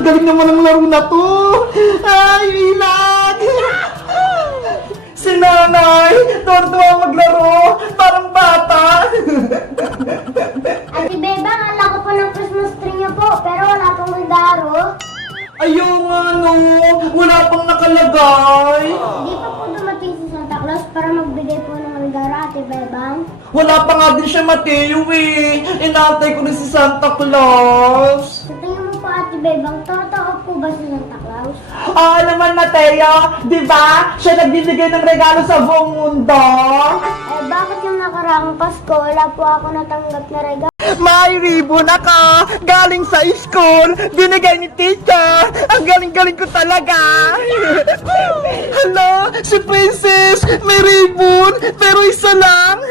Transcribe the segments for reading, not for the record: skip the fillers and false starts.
Ang galing naman ng laro na to. Ay, ilan. Si nanay, tuwa maglaro. Parang bata. Ate Bebang, ala ko po ng Christmas tree niyo po, pero wala pong regalo. Ayaw nga no, wala pang nakalagay. Hindi pa po dumating si Santa Claus para magbigay po ng regalo, Ate Bebang. Wala pa nga din siya, Mateo eh. Inaantay ko na si Santa Claus. Sa tingin mo po, Ate Bebang, totoo po ba si Santa Claus? Oo naman, Mateo. Di ba? Siya nagbibigay ng regalo sa buong mundo. Eh, bakit yung nakaraang Pasko, wala po ako natanggap na regalo? May ribbon ako galing sa school. Binigay ni teacher. Ang galing-galing ko talaga. Hala, si Princess may ribbon, pero isa lang.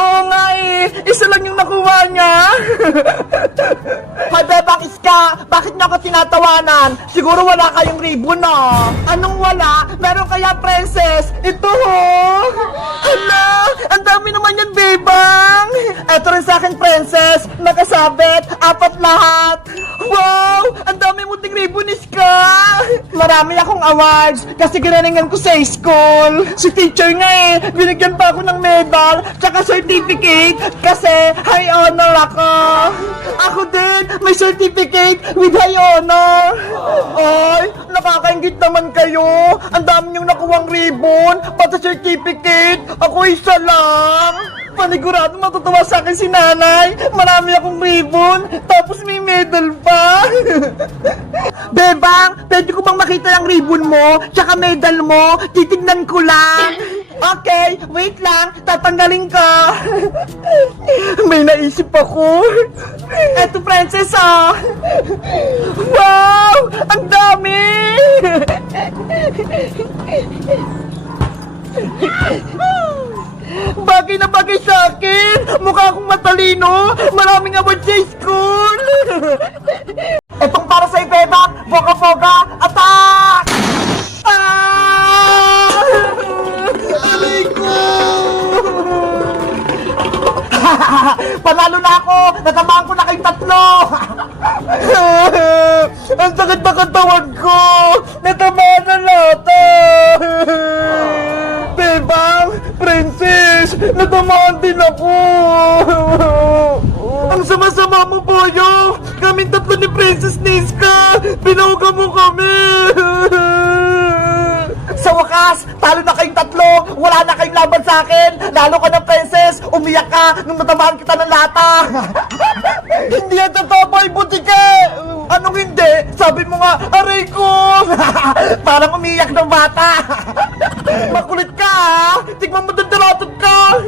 Oo nga eh, isa lang yung nakuha niya. Hoy, Bebang Iska, bakit niyo ako tinatawanan? Siguro wala kayong ribbon, no? Anong wala? Meron kaya, Princess? Ito, ho! Hala, ang dami naman yan, Bebang! Eto rin sa akin, Princess, nakasabit, 4 lahat. Wow! Ang dami mo ting ribbon, Iska! Marami akong awards kasi ginalingan ko sa school. Si teacher nga eh, binigyan pa ako ng medal tsaka certificate kasi high honor ako. Ako din, may certificate with high honor. Ay, nakakaingit naman kayo. Ang dami niyong nakuwang ribbon, pati certificate. Ako isa lang. Panigurado matutuwa sa akin si nanay. Marami akong ribbon, tapos may medal pa. Bebang, pwede ko bang makita yung ribbon mo, tsaka medal mo? Titignan ko lang. Okay, wait lang, tatanggalin ka. May naisip ako. Eto, Princess, ah. Wow, ang dami. Bagay na bagay sa akin! Mukha akong matalino! Maraming award sa school! Etong para sa Bebang! Boga-boga! Attack! Ah! Aray ko! Panalo na ako! Natamaan ko na kayong 3! Ang sakit na katawan ko! Natamaan na lahat! Bebang! Princess! Natamaan din ako! Ang sama-sama mo, Boyong! Kaming 3 ni Princess Niska! Pinauga mo kami! Sa wakas, talo na kayong 3! Wala na kayong laban sa akin! Lalo ka na, Princess! Umiyak ka nung natamaan kita ng lata! Hindi yan totoo, Boy Butike! Anong hindi? Sabi mo nga, aray ko! Parang umiyak ng bata! Makulit ka, ha? Tignan mo dandaratot ka!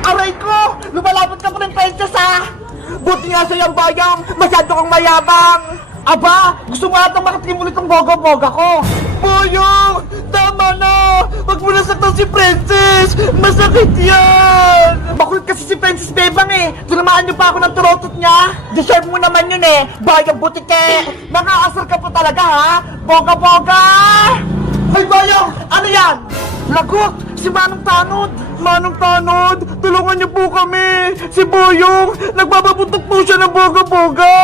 Aray ko! Lumalapot ka pa ng Princess, ha? Buti nga sa'yo ang bayang! Masyado kang mayabang! Aba! Gusto nga atang makatingin ulit ang boga-boga ko! Boyong! Tama na! Huwag mo nasaktan si Princess! Masakit yan! Makulit kasi si Princess Bebang eh! Tinamaan niyo pa ako ng turotot niya! Deserve mo naman yun eh! Bayang butike! Nakaasar ka pa talaga, ha? Boga-boga! Hoy, Boyong! Ano yan? Lagot! Si Manong Tanod! Manong Tanod! Tulungan niyo po kami! Si Boyong! Nagbababutok po siya ng boga-boga!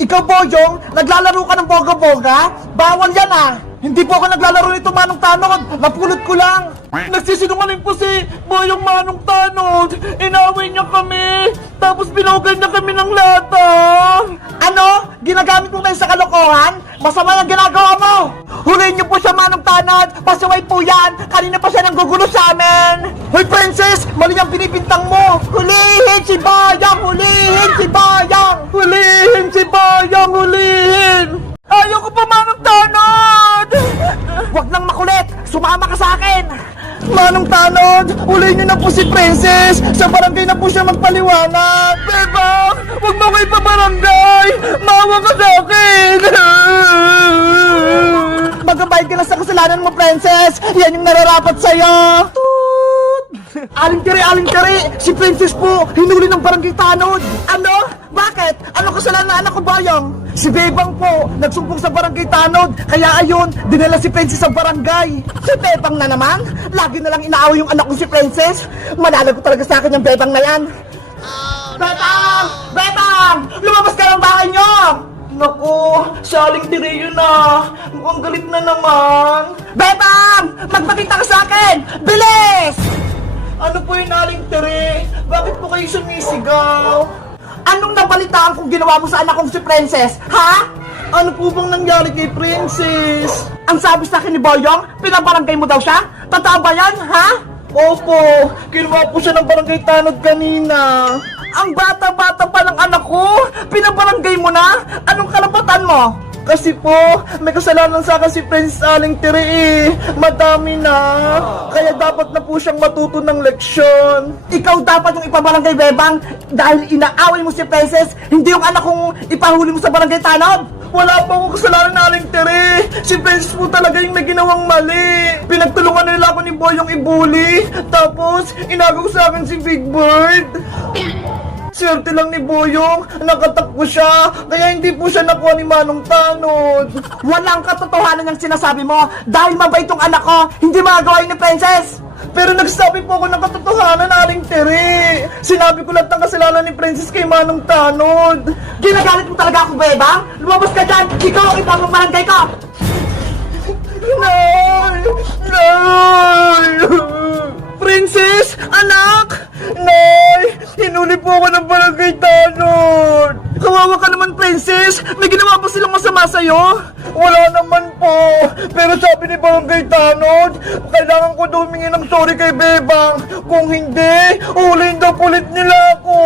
Ikaw, Boyong, naglalaro ka ng boga-boga? Bawal yan, ah! Hindi po ako naglalaro nito, Manong Tanod! Napulot ko lang! Nagsisinungaling po si Boyong Manong Tanod! Inaway niya kami! Tapos binugan niya kami ng lata! Ano? Ginagamit mo tayo sa kalokohan? Masama yung ginagawa mo! Huliin niyo po siya, Manong Tanod! Pasaway po yan! Kanina pa siya nanggugulo sa amin! Hoy, Princess! Mali ang pinipintang mo! Hulihin si Boyong! Hulihin si Boyong! Hulihin si Boyong! Hulihin! Ayaw ko pa, Manong Tanod! Huwag nang makulit! Sumama ka sa akin! Manong Tanod! Hulihin niyo na po si Princess! Sa barangay na po siya magpaliwanag! Bebang! Huwag mo ko ipabarangay! Maawa ka sa akin! Magbabayad ka na sa kasalanan mo, Princess! Yan yung nararapat sa'yo! Aling kari! Si Princess po, hinuli ng barangay Tanod! Ano? Bakit? Ano kasalanan anak ko, Boyong? Si Bebang po, nagsumbong sa barangay Tanod, kaya ayun, dinala si Princess sa barangay. Si Bebang na naman? Lagi na lang inaaway yung anak ko si Princess. Malalago talaga sa akin yung Bebang na yan. Oh, Bebang! Bebang! Lumabas ka ng bahay niyo! Naku, si Aling Tireo na. Mukhang galit na naman. Bebang! Magpakita ka sa akin! Bilis! Ano po yun, Aling Tere? Bakit po kayo sumisigaw? Anong nabalitaan kung ginawa mo sa anak kong si Princess? Ha? Ano po bang nangyari kay Princess? Ang sabi sa akin ni Boyong, pinabarangay mo daw siya? Totoo ba yan, ha? Opo, kinuha po siya ng barangay tanod kanina. Ang bata-bata pa ng anak ko, pinabarangay mo na? Anong karapatan mo? Kasi po, may kasalanan sa akin si Princess Aling Tere eh. Madami na. Kaya dapat na po siyang matuto ng leksyon. Ikaw dapat yung ipabarangay, Bebang, dahil inaaway mo si Princess, hindi yung anak kong ipahuli mo sa barangay tanod. Wala pa akong kasalanan na Aling Tere. Si Princess po talaga yung may ginawang mali. Pinagtulungan nila ako ni Boyong ibuli. Tapos, inagaw sa akin si Big Bird. Swerte lang ni Boyong, nakatakbo siya, kaya hindi po siya nakuha ni Manong Tanod. Walang katotohanan yung sinasabi mo, dahil mabait tong anak ko, hindi magagawa yun ni Princess. Pero nagsabi po ako ng katotohanan, Aling Tere. Sinabi ko lahat ng kasalanan ni Princess kay Manong Tanod. Ginagalit mo talaga ako, Bebang? Lumabas ka dyan, ikaw ang ipamamarangay ko. Nay! Nay! Princess! Anak! Nay! Hinuli po ako ng barangay tanod! Kawawa ka naman, Princess! May ginawa ba silang masama sa'yo? Wala naman po! Pero sabi ni barangay tanod, kailangan ko daw humingi ng sorry kay Bebang. Kung hindi, ulihin daw pulit nila ako!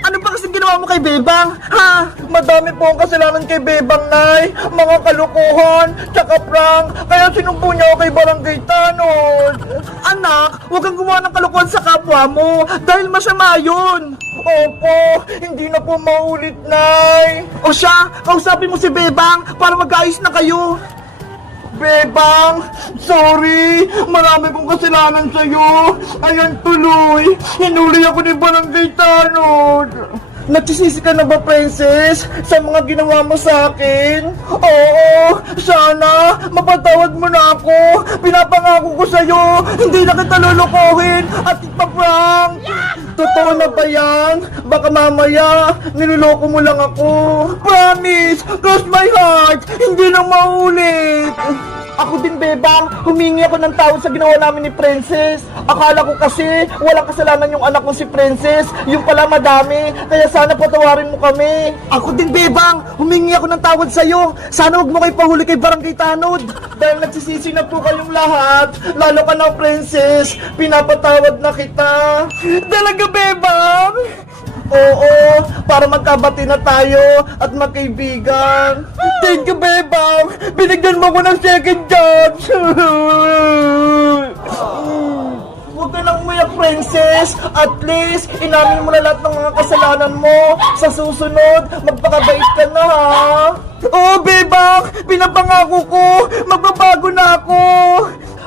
Ano ba kasing ginawa mo kay Bebang? Ha? Madami po ang kasalanan kay Bebang, Nay. Mga kalukuhan, tsaka prank. Kaya sinumpo niya ako kay Barangay Tanod. Anak, huwag kang gumawa ng kalukuhan sa kapwa mo. Dahil masama yun. Opo, hindi na po maulit, Nay. O siya, kausapin mo si Bebang para mag-ayos na kayo. Bebang, sorry. Marami kong kasalanan sa'yo. Ayan tuloy. Hinuli ako ni Barangay Tanod. Nagsisisi ka na ba, Princess, sa mga ginawa mo sa akin? Oo, sana mapatawad mo na ako. Pinapangako ko sa'yo, hindi na kita lulukuhin at ipaprank. Totoo na ba yan? Baka mamaya, niloloko mo lang ako. Promise, cross my heart, hindi na maulit. Ako din, Bebang, humingi ako ng tawad sa ginawa namin ni Princess. Akala ko kasi walang kasalanan yung anak ko si Princess. Yung pala madami, kaya sana patawarin mo kami. Ako din, Bebang, humingi ako ng tawad sa'yo. Sana huwag mo kayo pahuli kay Barangay Tanod. Dahil nagsisisi na po kayong lahat, lalo ka na, Princess. Pinapatawad na kita. Talaga, Bebang? Oo, para magkabati na tayo at magkaibigan. Thank you, Bebang! Binigyan mo ko ng second chance! Huwag ka nang umiyak, Princess! At least, inamin mo na lahat ng mga kasalanan mo. Sa susunod, magpakabait ka na, ha? Oo, Bebang! Pinapangako ko! Magbabago na ako!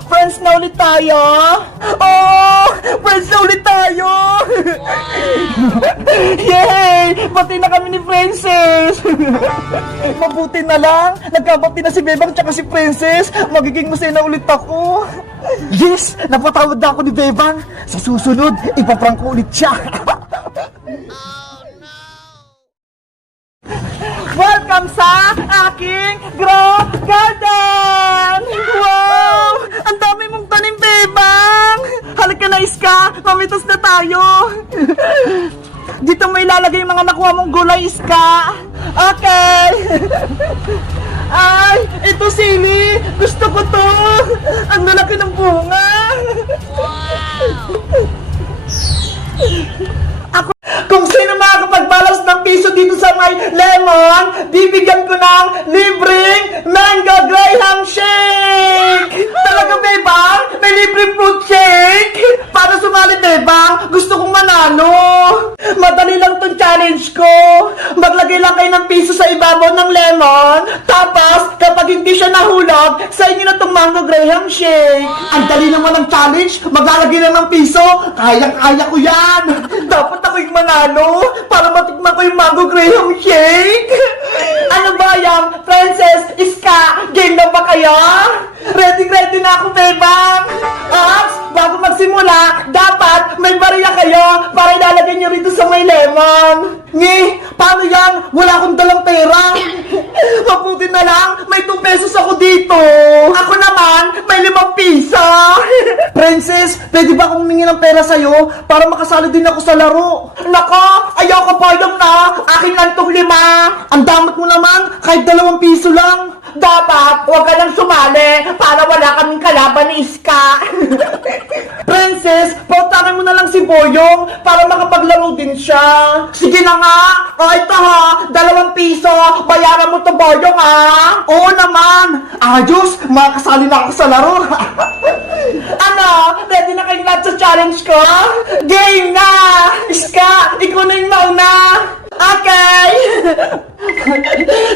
Friends na ulit tayo! Oh! Friends na ulit tayo! Yay! Bati na kami ni Princess! Mabuti na lang! Nagkabati na si Bebang tsaka si Princess! Magiging masaya na ulit ako! Yes! Napatawad na ako ni Bebang! Sa susunod, ipaprank ko ulit siya! Welcome sa aking grow garden! Wow! Ang dami mong tanim, Bebang! Halika na, Iska! Mamitos na tayo! Dito mo ilalagay yung mga nakuha mong gulay, Iska! Okay! Ay! Ito, Sili! Gusto ko to! Ang lalaki ng bunga! Kung sino makakapagbalas ng piso dito sa may lemon, bibigyan ko ng libreng mango graham shake! Talaga, Bebang? May libreng fruit shake? Para sumali, Bebang, gusto kong manalo! Madali lang tong challenge ko. Maglagay lang kayo ng piso sa ibabaw ng lemon, tapos kapag hindi siya nahulog, sa inyo na tong mango graham shake. Ang dali naman ng challenge, maglalagay lang ng piso. Kayang-kaya ko yan. Dapat ako yung manalo para matikman ko yung mango graham shake. Ano ba yan? Princess, Iska, game na ba kayo? Ready na ako, Bebang. At bago magsimula, dapat may bariya kayo. para ilalagay niyo rito sa may lemon. Paano yan? Wala akong dalang pera. Mabuti na lang, may 2 pesos ako dito. Ako naman, may 5 piso. Princess, pwede ba akong humingi ng pera sa'yo para makasali din ako sa laro? Nako, ayaw ka payong na. Akin lang tong 5. Ang damot mo naman, kahit 2 piso lang. Dapat, huwag ka nang sumali para wala kaming kalaban ni Iska. Princess, pautakin mo na lang si Boyong para makapaglaro din siya. Sige na nga. O ito ha, 2 piso. Bayaran mo to, Boyong ha. Oo naman. Ayos, makakasali na ako sa laro. Ano, ready na kayong lahat sa challenge ko? Game na! Iska, ikaw na yung mauna. Okay!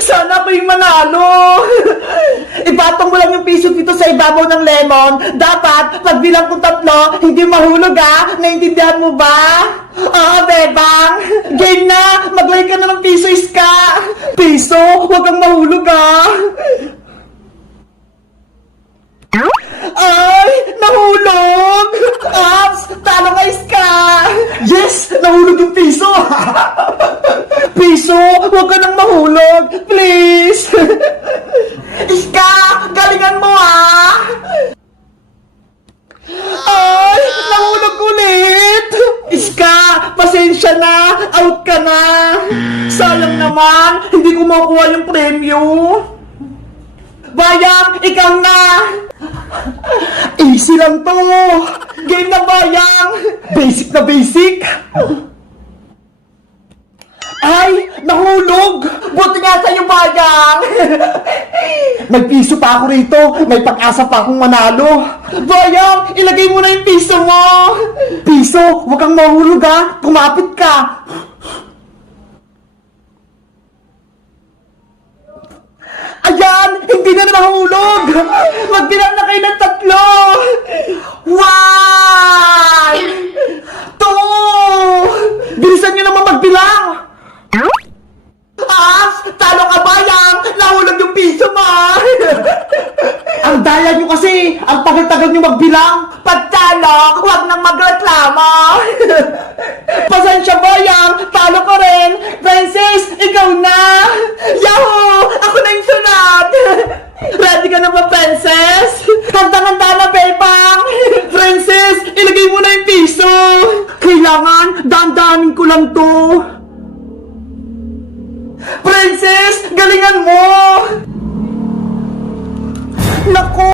Sana ako yung manalo! Ipatong mo lang yung piso dito sa ibabaw ng lemon. Dapat, pagbilang ko 3, hindi mahulog ha. Naintindihan mo ba? Oo, bebang. Game na! Maglay ka na ng piso, Iska. Piso? Huwag kang mahulog ha. Ay! Nahulog! Ops! Talo ka, Iska! Yes! Nahulog yung piso! Piso! Huwag ka nang mahulog! Please! Iska! Galingan mo ha! Ay! Nahulog ulit! Iska! Pasensya na! Out ka na! Sayang naman! Hindi ko makuha yung premyo! Bayang! Ikaw na! Easy lang to! Game na, Bayang! Basic na basic! Ay! Nahulog! Buti nga sa'yo, Bayang! May piso pa ako rito! May pag-asa pa akong manalo! Bayang! Ilagay mo na yung piso mo! Piso! Huwag kang mahulog ha! Kumapit ka! Ayan! Hindi na nahulog! Magbilang na kayo ng 3! 1! 2! Bilisan nyo naman magbilang! Talo ka, Bayang! Nahulog yung piso mo! Ang daya nyo kasi! Ang tagal-tagal nyo magbilang! Pagtalo, huwag nang magreklamo! Pasensya, Bayang! Talo ko rin! Princess, ikaw na! Yahoo! Ako na yung sunod! Ready ka na ba, Princess? Handa-handa na, Bebang! Princess, ilagay mo na yung piso! Kailangan, dahan-dahanin ko lang to! Princess, galingan mo! Naku!